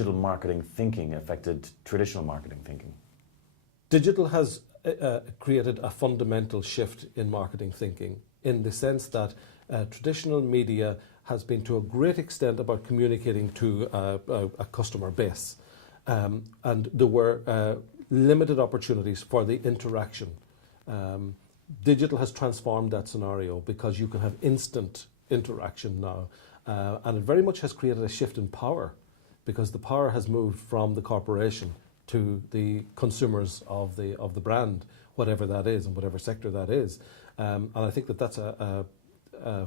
digital marketing thinking affected traditional marketing thinking? Digital has created a fundamental shift in marketing thinking, in the sense that traditional media has been to a great extent about communicating to a customer base. And there were limited opportunities for the interaction. Digital has transformed that scenario because you can have instant interaction now. And it very much has created a shift in power, because the power has moved from the corporation to the consumers of the brand, whatever that is and whatever sector that is. And I think that that's a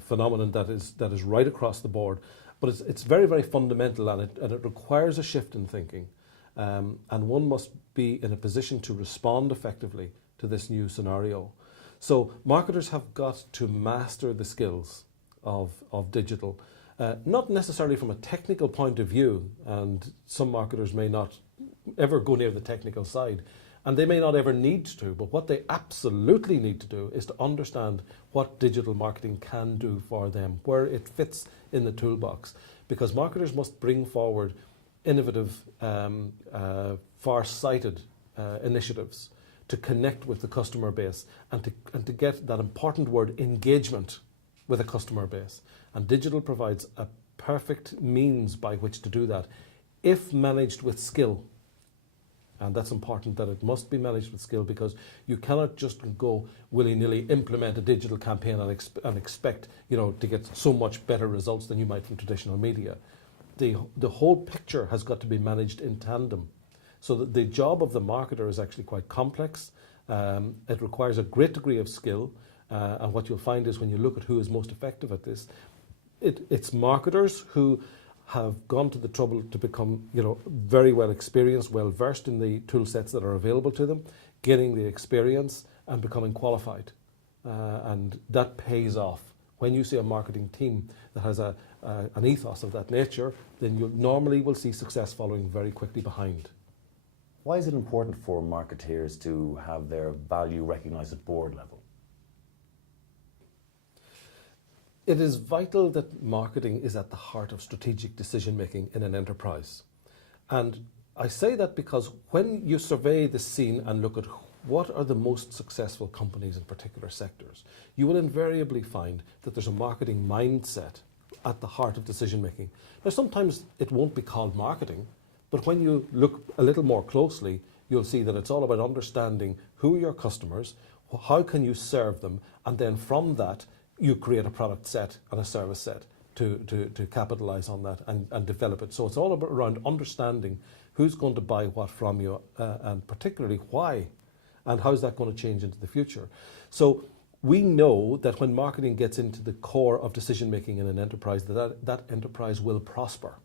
phenomenon that is right across the board. But it's very, very fundamental, and it requires a shift in thinking. And one must be in a position to respond effectively to this new scenario. So marketers have got to master the skills of digital, not necessarily from a technical point of view, and some marketers may not ever go near the technical side, and they may not ever need to, but what they absolutely need to do is to understand what digital marketing can do for them, where it fits in the toolbox, because marketers must bring forward innovative, far-sighted initiatives to connect with the customer base and to get that important word engagement with a customer base. And digital provides a perfect means by which to do that, if managed with skill. And that's important, that it must be managed with skill, because you cannot just go willy-nilly implement a digital campaign and expect, to get so much better results than you might from traditional media. The whole picture has got to be managed in tandem. So that the job of the marketer is actually quite complex. It requires a great degree of skill. And what you'll find is, when you look at who is most effective at this, it's marketers who have gone to the trouble to become, very well experienced, well versed in the tool sets that are available to them, getting the experience and becoming qualified. And that pays off. When you see a marketing team that has an ethos of that nature, then you normally will see success following very quickly behind. Why is it important for marketeers to have their value recognised at board level? It is vital that marketing is at the heart of strategic decision making in an enterprise. And I say that because when you survey the scene and look at what are the most successful companies in particular sectors, you will invariably find that there's a marketing mindset at the heart of decision making. Now, sometimes it won't be called marketing, but when you look a little more closely, you'll see that it's all about understanding who are your customers, how can you serve them, and then from that, you create a product set and a service set to capitalize on that and develop it. So it's all about around understanding who's going to buy what from you, and particularly why, and how's that going to change into the future. So we know that when marketing gets into the core of decision making in an enterprise, that enterprise will prosper.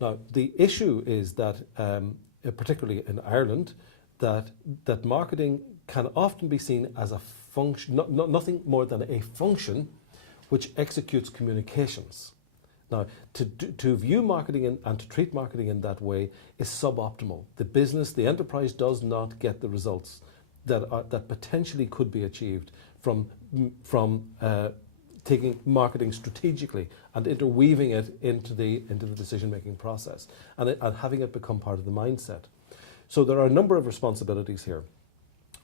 Now, the issue is that, particularly in Ireland, that marketing can often be seen as a function, nothing more than a function which executes communications. Now, to view marketing and to treat marketing in that way is suboptimal. The enterprise does not get the results that potentially could be achieved from taking marketing strategically and interweaving it into the decision-making process and having it become part of the mindset. So there are a number of responsibilities here.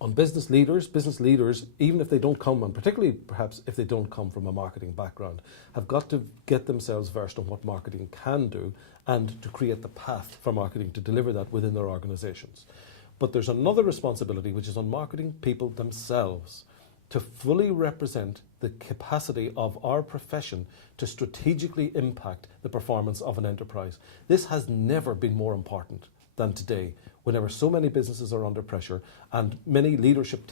On business leaders, even if they don't come, and particularly perhaps if they don't come from a marketing background, have got to get themselves versed on what marketing can do and to create the path for marketing to deliver that within their organizations. But there's another responsibility, which is on marketing people themselves, to fully represent the capacity of our profession to strategically impact the performance of an enterprise. This has never been more important than today, whenever so many businesses are under pressure and many leadership